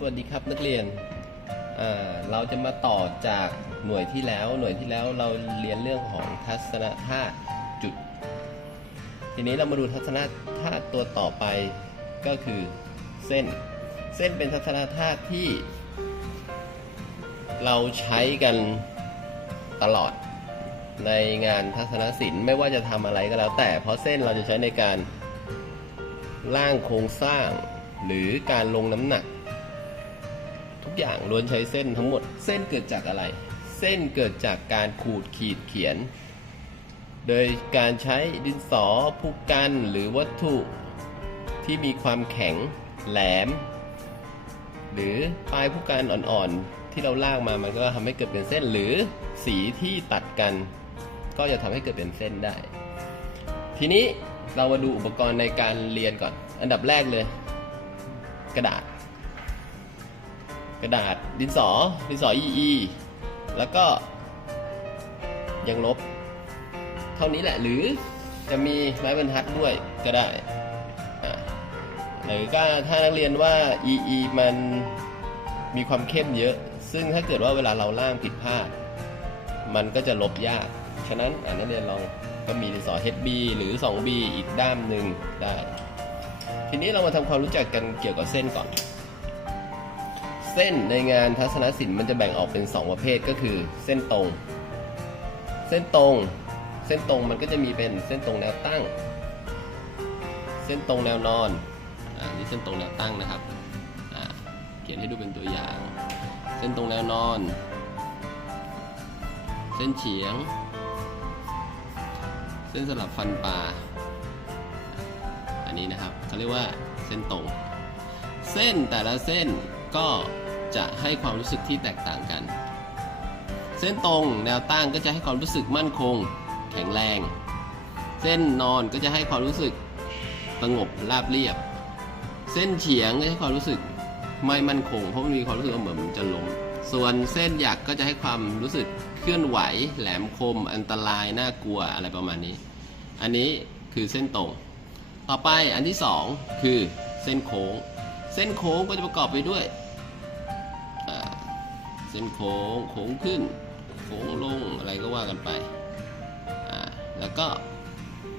สวัสดีครับนักเรียน เราจะมาต่อจากหน่วยที่แล้ว หน่วยที่แล้วเราเรียนเรื่องของทัศนธาตุจุด ทีนี้เรามาดูทัศนธาตุตัวต่อไปก็คือเส้น เส้นเป็นทัศนธาตุที่ เราใช้กันตลอดในงานทัศนศิลป์ไม่ว่าจะทำอะไรก็แล้ว แต่เพราะเส้นเราจะใช้ในการร่างโครงสร้าง หรือการลงน้ำหนัก อย่างล้วนใช้เส้นทั้งหมด เส้นเกิดจากอะไร เส้นเกิดจากการขูดขีดเขียน โดยการใช้ดินสอผู้กันหรือวัตถุที่มีความแข็งแหลม หรือปลายผู้กันอ่อนๆ ที่เราลากมามันก็ทำให้เกิดเป็นเส้นหรือสีที่ตัดกัน ก็จะทำให้เกิดเป็นเส้นได้ ทีนี้เรามาดูอุปกรณ์ในการเรียนก่อน อันดับแรกเลย กระดาษ กระดาษดินสอดินสอ EE แล้วก็ยังลบ เท่านี้แหละหรือจะมีไม้บรรทัดด้วยก็ได้หรือก็ถ้านักเรียนว่า EE มันมีความเข้มเยอะ ซึ่งถ้าเกิดว่าเวลาเราล่างผิดพลาด มันก็จะลบยาก ฉะนั้นนักเรียนลองก็มีดินสอ HB หรือ 2B อีกด้ามหนึ่งได้ ทีนี้เรามาทำความรู้จักกันเกี่ยวกับเส้นก่อน เส้นในงานทัศนศิลป์มันจะแบ่งออกเป็น 2 ประเภทก็คือเส้นตรง เส้นตรง เส้นตรงมันก็จะมีเป็นเส้นตรงแนวตั้ง เส้นตรงแนวนอนอ่านี่เส้นตรงแนวตั้งนะครับเขียนให้ดูเป็นตัวอย่าง เส้นตรงแนวนอน เส้นเฉียง เส้นสลับฟันปลาอันนี้นะครับเขาเรียกว่าเส้นตรง เส้นแต่ละเส้น ก็จะให้ความรู้สึกที่แตกต่างกัน เส้นตรงแนวตั้งก็จะให้ความรู้สึกมั่นคง แข็งแรง เส้นนอนก็จะให้ความรู้สึกสงบราบเรียบ เส้นเฉียงก็ให้ความรู้สึกไม่มั่นคง เพราะมันมีความรู้สึกเหมือนมันจะล้มส่วนเส้นหยักก็จะให้ความรู้สึกเคลื่อนไหว แหลมคม อันตรายน่ากลัวอะไรประมาณนี้ อันนี้คือเส้นตรง ต่อไปอันที่สองคือเส้นโค้ง ส้นโค้งก็จะประกอบไปด้วยเส้นโค้งโค้งขึ้น โค้งลงอะไรก็ว่ากันไป แล้วก็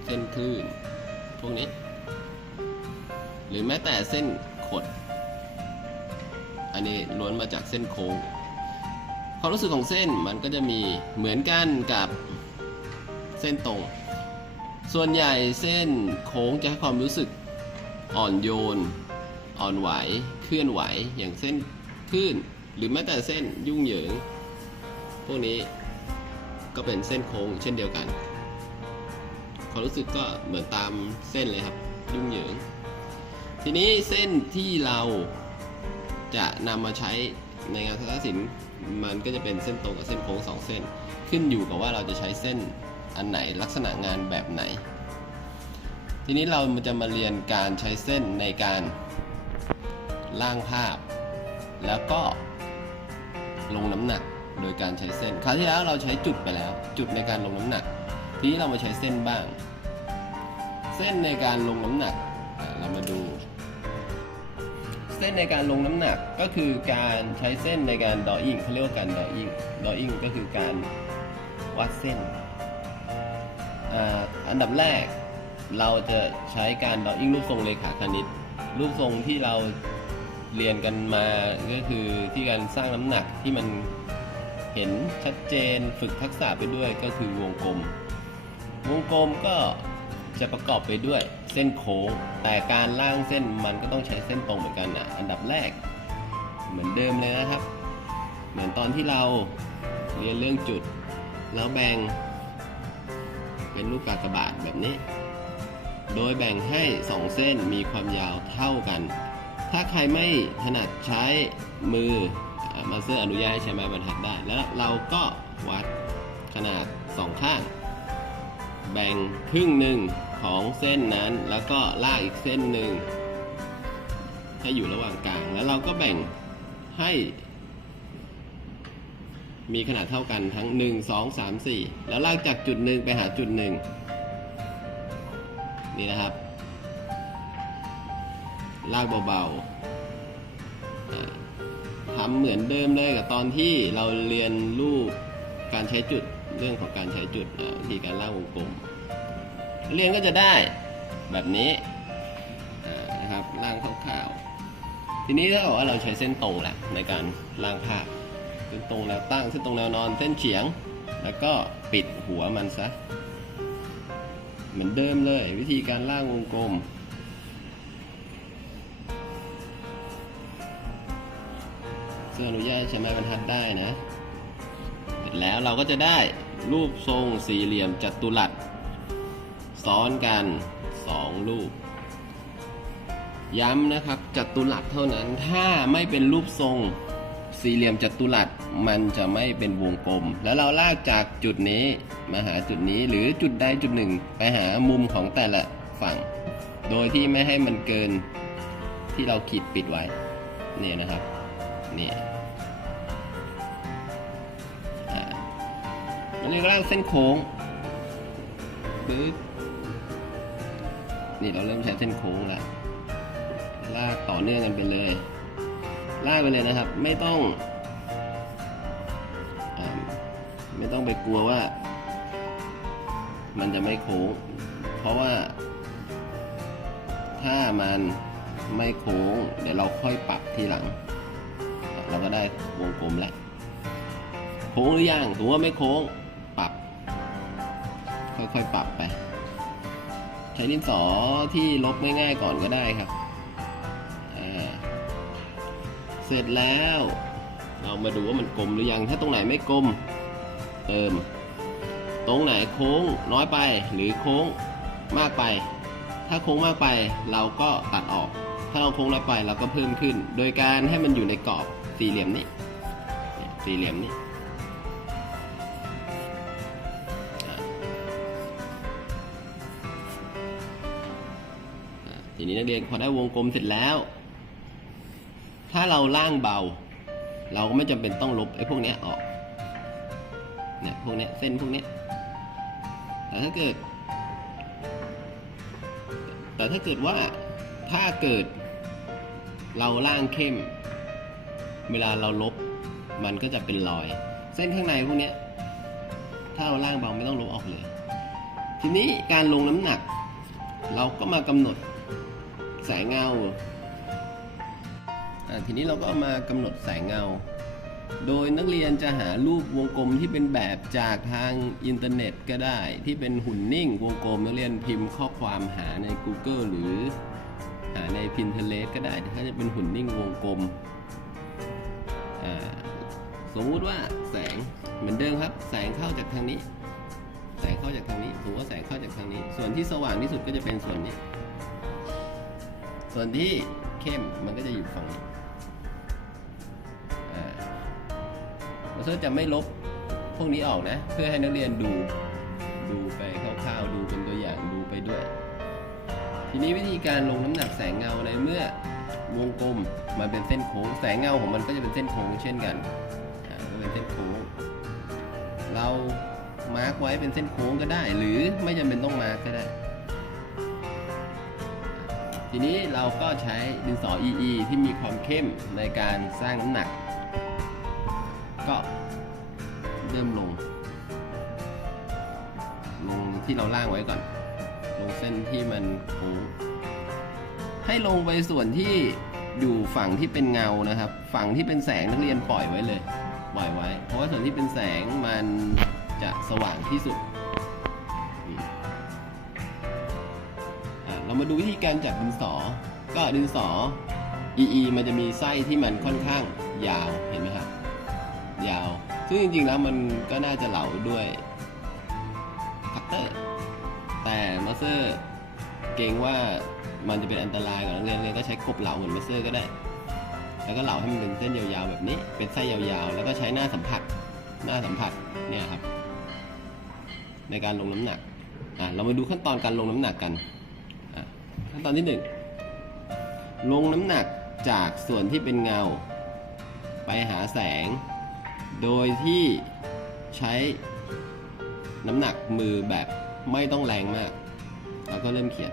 เส้นคลื่นพวกนี้ หรือแม้แต่เส้นขด อันนี้ล้วนมาจากเส้นโค้ง ความรู้สึกของเส้นมันก็จะมีเหมือนกันกับเส้นตรง ส่วนใหญ่เส้นโค้งจะให้ความรู้สึกอ่อนโยน อ่อนไหว เคลื่อนไหว อย่างเส้นคลื่น หรือแม้แต่เส้นยุ่งเหยิง พวกนี้ก็เป็นเส้นโค้งเช่นเดียวกัน ความรู้สึกก็เหมือนตามเส้นเลยครับ ยุ่งเหยิง ทีนี้เส้นที่เราจะนำมาใช้ในงานทัศนศิลป์มันก็จะเป็นเส้นตรงกับเส้นโค้งสองเส้น ขึ้นอยู่กับว่าเราจะใช้เส้นอันไหนลักษณะงานแบบไหน ทีนี้เราจะมาเรียนการใช้เส้นในการ ร่างภาพ แล้วก็ลงน้ำหนักโดยการใช้เส้น คราวที่แล้วเราใช้จุดไปแล้ว จุดในการลงน้ำหนัก ทีนี้เรามาใช้เส้นบ้าง เส้นในการลงน้ำหนักเรามาดู เส้นในการลงน้ำหนักก็คือการใช้เส้นในการดออิ่งเขาเรียกว่าการดออิ่งดออิ่งก็คือการวัดเส้นอันดับแรกเราจะใช้การดออิ่งรูปทรงเลขาคณิต รูปทรงที่เรา เรียนกันมาก็คือที่การสร้างน้ำหนักที่มันเห็นชัดเจนฝึกทักษะไปด้วยก็คือวงกลม วงกลมก็จะประกอบไปด้วยเส้นโค้งแต่การล่างเส้นมันก็ต้องใช้เส้นตรงเหมือนกันอะอันดับแรก เหมือนเดิมเลยนะครับ เหมือนตอนที่เราเรียนเรื่องจุด แล้วแบ่ง เป็นรูปกากบาทแบบนี้ โดยแบ่งให้ 2 เส้นมีความยาวเท่ากัน ถ้าใครไม่ถนัดใช้มือมาสเตอร์อนุญาตให้ใช้ไม้บรรทัดได้ แล้วเราก็วัดขนาดสองข้าง แบ่งครึ่งหนึ่งของเส้นนั้น แล้วก็ลากอีกเส้นหนึ่งให้อยู่ระหว่างกลาง แล้วเราก็แบ่งให้ มีขนาดเท่ากันทั้ง 1 2 3 4 แล้วลากจากจุดหนึ่งไปหาจุดหนึ่งนี่นะครับ ลากเบาๆอ่าำเหมือนเดิมเลยกับตอนที่เราเรียนรูปการใช้จุดเรื่องของการใช้จุดวิธีการล่างวงกลม เรียนก็จะได้แบบนี้นะครับล่างคร่าวๆทีนี้ถ้าบอกว่าเราใช้เส้นตรงแหละในการล่างภาพเส้นตรงแนวตั้งเส้นตรงแนวนอนเส้นเฉียง แล้วก็ปิดหัวมันซะเหมือนเดิมเลยวิธีการล่างวงกลม ซึ่งอนุญาตใช้ไม้บรรทัดได้นะเสร็จแล้วเราก็จะได้รูปทรงสี่เหลี่ยมจัตุรัส ซ้อนกันสองรูป ย้ำนะครับจัตุรัสเท่านั้นถ้าไม่เป็นรูปทรงสี่เหลี่ยมจัตุรัสมันจะไม่เป็นวงกลม แล้วเราลากจากจุดนี้มาหาจุดนี้หรือจุดใดจุดหนึ่ง ไปหามุมของแต่ละฝั่ง โดยที่ไม่ให้มันเกินที่เราขีดปิดไว้นี่นะครับนี่ มันเรียกว่าเส้นโค้งปึ๊บนี่เราเริ่มใช้เส้นโค้งแล้วลากต่อเนื่องกันไปเลย ลากไปเลยนะครับ ไม่ต้องอไม่ต้องไปกลัวว่า มันจะไม่โค้ง เพราะว่า ถ้ามันไม่โค้ง เดี๋ยวเราค่อยปรับทีหลัง เราก็ได้วงกลมแล้วโค้งหรือยังถือว่าไม่โค้ง ค่อยๆ ปรับไป ใช้ดินสอที่ลบง่ายๆก่อนก็ได้ครับเสร็จแล้ว เรามาดูว่ามันกลมหรือยังถ้าตรงไหนไม่กลมเติม ตรงไหนโค้งน้อยไปหรือโค้งมากไป ถ้าโค้งมากไปเราก็ตัดออก ถ้าเราโค้งน้อยไปเราก็เพิ่มขึ้น โดยการให้มันอยู่ในกรอบสี่เหลี่ยมนี่สี่เหลี่ยมนี้ นี้นักเรียนพอได้วงกลมเสร็จแล้ว ถ้าเราล่างเบา เราก็ไม่จำเป็นต้องลบไอ้พวกเนี้ยออกเนี่ยพวกเนี้ยเส้นพวกเนี้ยแต่ถ้าเกิด แต่ถ้าเกิดว่าถ้าเกิด เราล่างเข้ม เวลาเราลบ มันก็จะเป็นรอย เส้นข้างในพวกเนี้ยถ้าเราล่างเบาไม่ต้องลบออกเลย ทีนี้การลงน้ำหนัก เราก็มากำหนด แสงเงา ทีนี้เราก็มากำหนดแสงเงา โดยนักเรียนจะหารูปวงกลมที่เป็นแบบจากทางอินเทอร์เน็ตก็ได้ ที่เป็นหุ่นนิ่งวงกลมนักเรียนพิมพ์ข้อความหาใน Google หรือหาใน Pinterest ก็ได้ถ้าจะเป็นหุ่นนิ่งวงกลม สมมุติว่าแสงเหมือนเดิมครับ แสงเข้าจากทางนี้ แสงเข้าจากทางนี้สมมติว่าแสงเข้าจากทางนี้ ส่วนที่สว่างที่สุดก็จะเป็นส่วนนี้ ส่วนที่เข้มมันก็จะอยู่ฝั่งนี้เร์จะไม่ลบพวกนี้ออกนะ เพื่อให้นักเรียนดูดูไปคร่าวๆดูเป็นตัวอย่างดูไปด้วย ทีนี้วิธีการลงน้ำหนักแสงเงาในเมื่อวงกลมมันเป็นเส้นโค้งแสงเงาของมันก็จะเป็นเส้นโค้งเช่นกันก็เป็นเส้นโค้งเรามาร์กไว้เป็นเส้นโค้งก็ได้ หรือไม่จำเป็นต้องมาร์กก็ได้ ทีนี้เราก็ใช้ดินสอ EE ที่มีความเข้มในการสร้างน้ำหนัก ก็เริ่มลง ลงที่เราล่างไว้ก่อน ลงเส้นที่มันโค้งให้ลงไปส่วนที่อยู่ฝั่งที่เป็นเงานะครับ ฝั่งที่เป็นแสงนักเรียนปล่อยไว้เลย ปล่อยไว้ เพราะว่าส่วนที่เป็นแสงมันจะสว่างที่สุด มาดูวิธีการจับดินสอ ก็ดินสอ EE มันจะมีไส้ที่มันค่อนข้างยาวเห็นไหมครับยาว ซึ่งจริงๆแล้วมันก็น่าจะเหลาด้วยคัตเตอร์แต่มาสเตอร์เกรงว่ามันจะเป็นอันตรายกับนักเรียนนักเรียนก็ใช้กบเหลาเหมือนมาสเตอร์ก็ได้ แล้วก็เหลาให้มันเป็นเส้นยาวๆแบบนี้ เป็นไส้ยาวๆ แล้วก็ใช้หน้าสัมผัสหน้าสัมผัสเนี่ยครับ ในการลงน้ำหนักอะเรามาดูขั้นตอนการลงน้ำหนักกัน ขั้นตอนที่หนึ่งลงน้ำหนักจากส่วนที่เป็นเงา ไปหาแสง โดยที่ใช้น้ำหนักมือแบบไม่ต้องแรงมาก แล้วก็เริ่มเขียน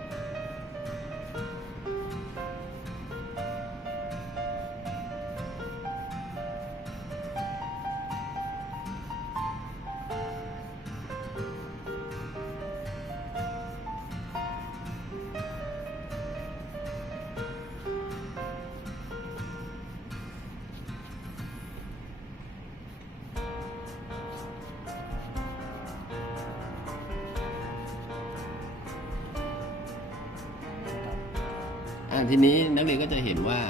ทีนี้นักเรียนก็จะเห็นว่า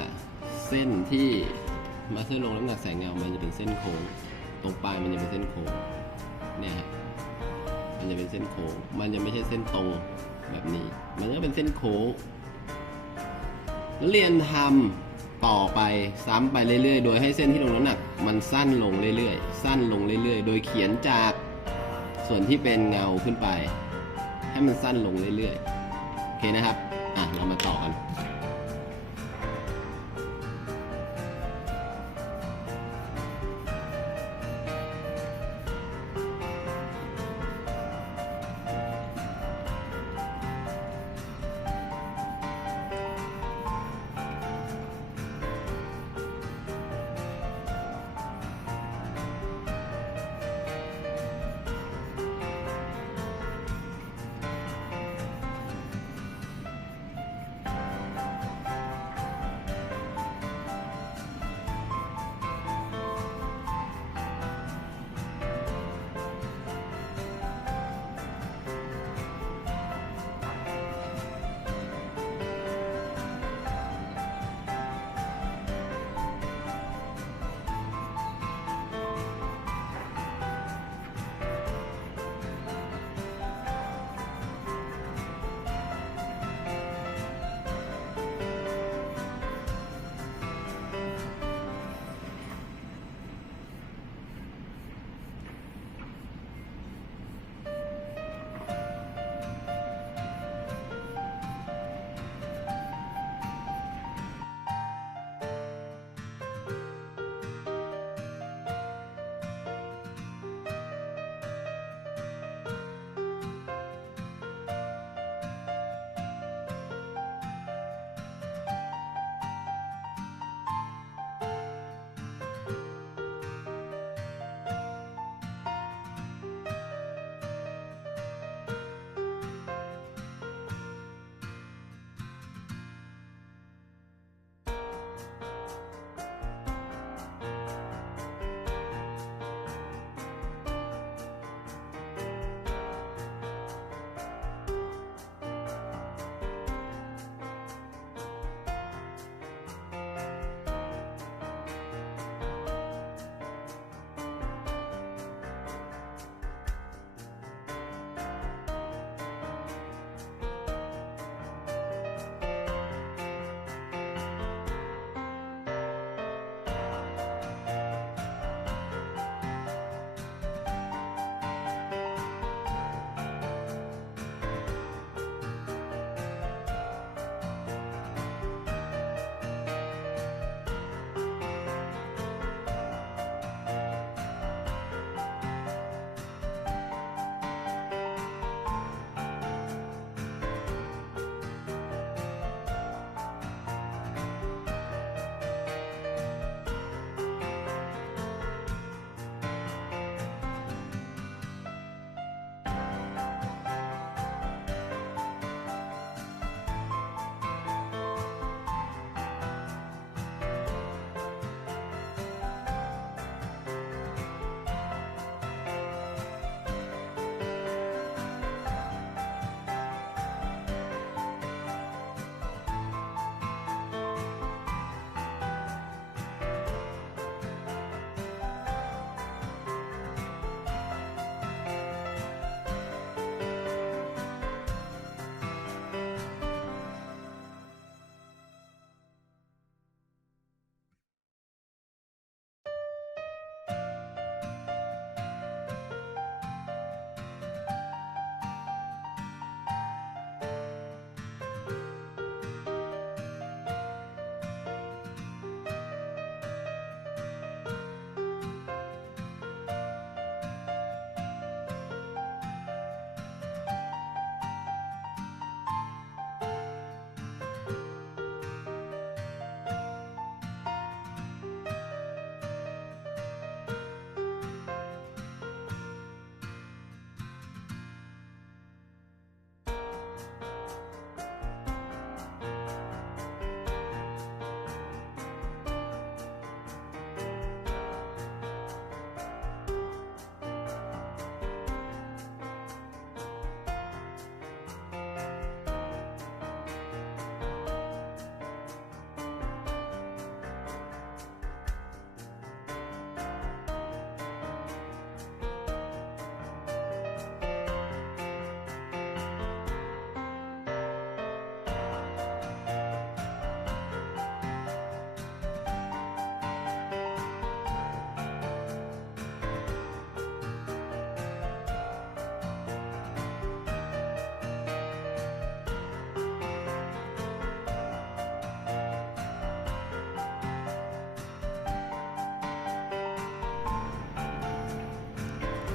เส้นที่มาสเตอร์ลงน้ำหนักแสงเงา มันจะเป็นเส้นโค้ง ตรงปลายมันจะเป็นเส้นโค้ง เนี่ยฮะมันจะเป็นเส้นโค้ง มันจะไม่ใช่เส้นตรงแบบนี้ มันก็เป็นเส้นโค้ง นักเรียนทำต่อไปซ้ำไปเรื่อยๆ โดยให้เส้นที่ลงน้ำหนัก มันสั้นลงเรื่อยๆ สั้นลงเรื่อยๆ โดยเขียนจากส่วนที่เป็นเงาขึ้นไป ให้มันสั้นลงเรื่อยๆ โอเคนะครับ อะ เรามาต่อกัน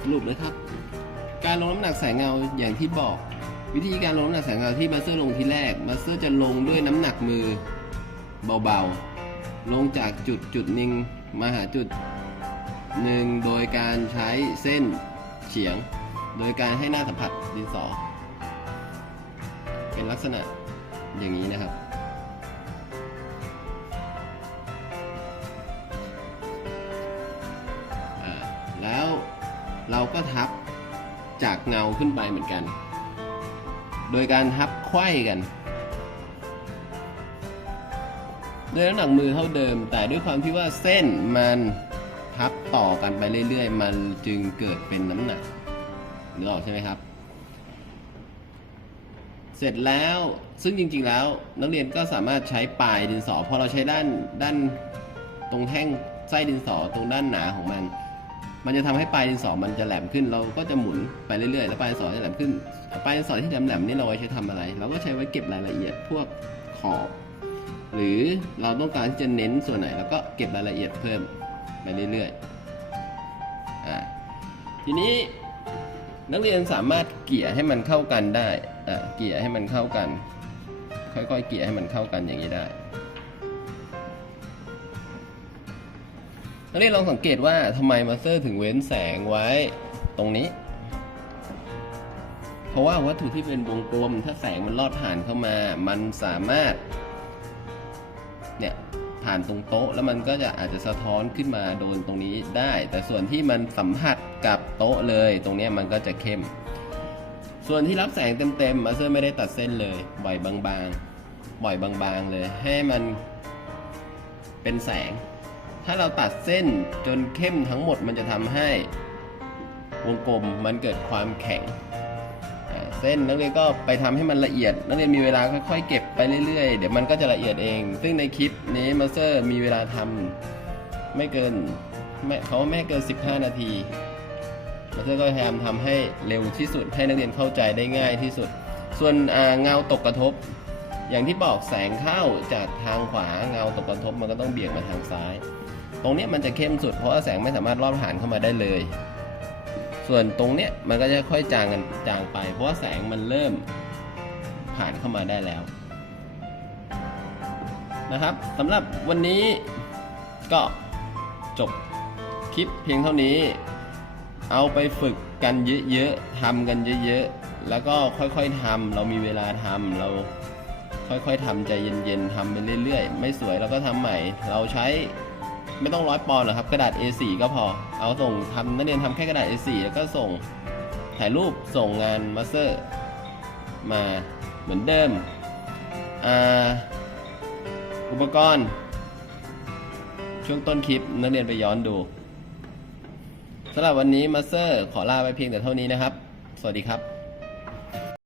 สรุปนะครับ การลงน้ำหนักแสงเงาอย่างที่บอก วิธีการลงน้ำหนักแสงเงาที่มาสเตอร์ลงทีแรกมาสเตอร์จะลงด้วยน้ำหนักมือเบาๆ ลงจากจุดจุดหนึ่งมาหาจุดหนึ่งโดยการใช้เส้นเฉียง โดยการให้หน้าสัมผัสดินสอ เป็นลักษณะอย่างนี้นะครับ ก็ทับจากเงาขึ้นไปเหมือนกัน โดยการทับไขว้กันด้วยน้ำหนักมือเท่าเดิม แต่ด้วยความที่ว่าเส้นมันทับต่อกันไปเรื่อยๆ มันจึงเกิดเป็นน้ำหนักนึกออกใช่ไหมครับ เสร็จแล้วซึ่งจริงๆแล้วนักเรียนก็สามารถใช้ปลายดินสอพอเราใช้ด้านด้านตรงแท่งไส้ดินสอตรงด้านหนาของมัน มันจะทำให้ปลายดินสอมันจะแหลมขึ้น เราก็จะหมุนไปเรื่อยๆ แล้วปลายดินสอจะแหลมขึ้น ปลายดินสอที่แหลมๆนี่เราใช้ทำอะไร เราก็ใช้ไว้เก็บรายละเอียดพวกขอบ หรือเราต้องการที่จะเน้นส่วนไหนเราก็เก็บรายละเอียดเพิ่มไปเรื่อยๆอ่าทีนี้นักเรียนสามารถเกี่ยให้มันเข้ากันได้อะเกี่ยให้มันเข้ากัน ค่อยๆ เกี่ยให้มันเข้ากันอย่างนี้ได้ นักเรียนลองสังเกตว่าทำไมมาสเตอร์ถึงเว้นแสงไว้ตรงนี้ เพราะว่าวัตถุที่เป็นวงกลม ถ้าแสงมันลอดผ่านเข้ามา มันสามารถเนี่ยผ่านตรงโต๊ะ แล้วมันก็จะอาจจะสะท้อนขึ้นมาโดนตรงนี้ได้ แต่ส่วนที่มันสัมผัสกับโต๊ะเลย ตรงนี้มันก็จะเข้ม ส่วนที่รับแสงเต็มๆมาสเตอร์ไม่ได้ตัดเส้นเลยบ่อยบางๆบ่อยบางๆเลย ให้มันเป็นแสง ถ้าเราตัดเส้นจนเข้มทั้งหมดมันจะทำให้วงกลมมันเกิดความแข็ง เส้นนักเรียนก็ไปทำให้มันละเอียด นักเรียนมีเวลาค่อยๆ เก็บไปเรื่อยๆ เดี๋ยวมันก็จะละเอียดเอง ซึ่งในคลิปนี้มาสเตอร์มีเวลาทำไม่เกินไม่เขาไม่เกิน 15 นาทีมาสเตอร์ก็พยายามทำให้เร็วที่สุด ให้นักเรียนเข้าใจได้ง่ายที่สุด ส่วนเงาตกกระทบ อย่างที่บอกแสงเข้าจากทางขวาเงาตกกระทบมันก็ต้องเบี่ยงมาทางซ้าย ตรงนี้มันจะเข้มสุดเพราะแสงไม่สามารถลอดผ่านเข้ามาได้เลย ส่วนตรงเนี้ยมันก็จะค่อยจางกันจางไป เพราะแสงมันเริ่มผ่านเข้ามาได้แล้ว นะครับสำหรับวันนี้ก็จบคลิปเพียงเท่านี้ เอาไปฝึกกันเยอะๆทำกันเยอะๆ แล้วก็ค่อยๆทำเรามีเวลาทำเราค่อยๆทำใจเย็นๆทำไปเรื่อยๆ ไม่สวยเราก็ทำใหม่ เราใช้ ไม่ต้องร้อยปอนด์หรอกครับกระดาษ A4 ก็พอ เอาส่งทำนักเรียนทำแค่กระดาษ A4 แล้วก็ส่งถ่ายรูปส่งงานมาสเตอร์มาเหมือนเดิมอ,อุปกรณ์ ช่วงต้นคลิปนักเรียนไปย้อนดูสำหรับวันนี้มาสเตอร์ขอลาไปเพียงแต่เท่านี้นะครับ สวัสดีครับ